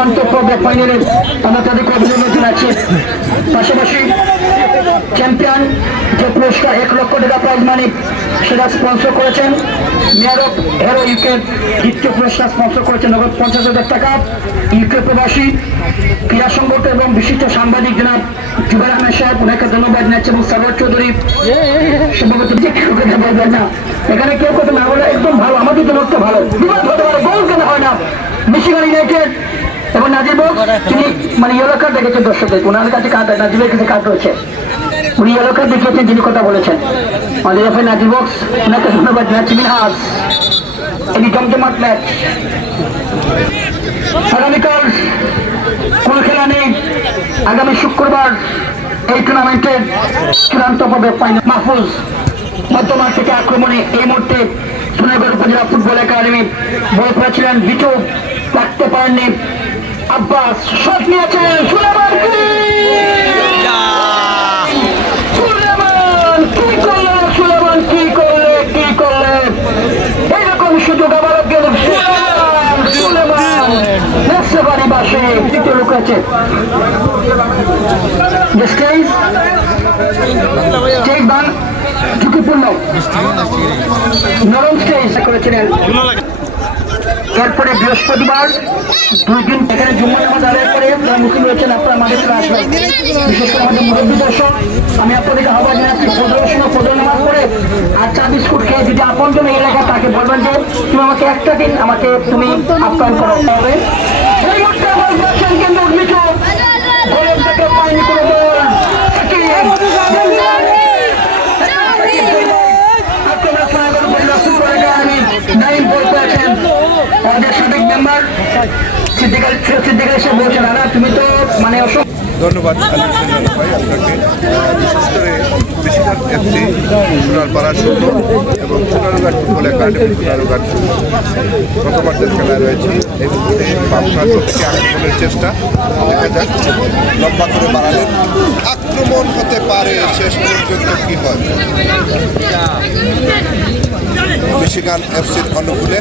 চূড়ান্ত পর্বে ফাইনালে আমরা তাদেরকে অভিনন্দন জানাচ্ছি। পাশাপাশি চ্যাম্পিয়ন যে পুরস্কার 1 লক্ষ টাকা প্রাইজ মানি সেটা স্পন্সর করেছেন মেয়র অফ হেরো ইউকে। দ্বিতীয় পুরস্কার স্পন্সর করেছেন নগদ 50,000 টাকা ইউকে প্রবাসী ক্রীড়া সংগঠন এবং বিশিষ্ট সাংবাদিক জনাব জুবাইর আহমেদ সাহেব, ওনাকে ধন্যবাদ জানাচ্ছি। এবং সারোয়ার চৌধুরী সম্ভবত বলবেন না, এখানে কেউ কথা না বলে একদম ভালো, আমাদের জন্য ভালো বিবাদ হতে পারে, গোল কেন হয় না। মিশিগান ইউনাইটেড এবং নাজির বক্স, তিনি মানে ইয়েলো কার্ড দেখেছেন দর্শকদের, ওনার কাছে কার্ড নাজিবের কাছে কার্ড রয়েছে, উনি ইয়েলো কার্ড দেখিয়েছেন, যিনি কথা বলেছেন আমাদের এফআই নাজির বক্স, ওনাকে ধন্যবাদ জানাচ্ছি। মিনহাজ এটি জমজমাট ম্যাচ, আগামীকাল কোন খেলা নেই, আগামী শুক্রবার এই টুর্নামেন্টের চূড়ান্ত পর্বে ফাইনাল। মাহফুজ মধ্যমাঠ থেকে আক্রমণে এই মুহূর্তে সোনারগঞ্জ উপজেলা ফুটবল একাডেমি বল করেছিলেন, বিটু রাখতে পারেননি, আব্বাস শট নিয়েছেন, সুলেমান কি করলে এইরকম সুযোগ আবার গেল সুলেমান নেসবাড়ি বাসে দ্বিতীয় লোক আছে ঝুঁকিপূর্ণ নরম স্টেজ করেছিলেন। এরপরে বৃহস্পতিবার 2 দিন এখানে জুম্মা নামাজ আদায় করে যারা মুসলিম রয়েছেন আপনারা আমাদের চলে আসবেন, বিশেষ করে আমাদের মুরব্বী দর্শক। আমি আপনাদেরকে আহ্বান জানাচ্ছি ফজর নামাজ করে আর চা বিস্কুট খেয়ে যদি আপন জন এই এলাকা তাকে বলবেন যে তুমি আমাকে একটা দিন আমাকে তুমি আপ্যায়ন করো হবে। এই মুহূর্তে আমার দর্শন কেন্দ্র গোলের থেকে পায়নি কোনো বল, আমাদের সাবেক মেম্বার সিদ্দিকাল এসে বলছেন, দাদা তুমি তো মানে ধন্যবাদ ভাই আপনাকে, বিশেষ করে মিশিগান এফসি সোনারপাড়া শূন্য এবং সোনারঘাট ফুটবল একাডেমি সোনারঘাট শূন্য প্রথমার্ধের খেলায় রয়েছে। এই মুহূর্তে বাম প্রান্ত থেকে আক্রমণের চেষ্টা দেখা যাক, লম্বা করে বাড়ালেন, আক্রমণ হতে পারে, শেষ পর্যন্ত কি হয় মিশিগান এফসির অনুকূলে।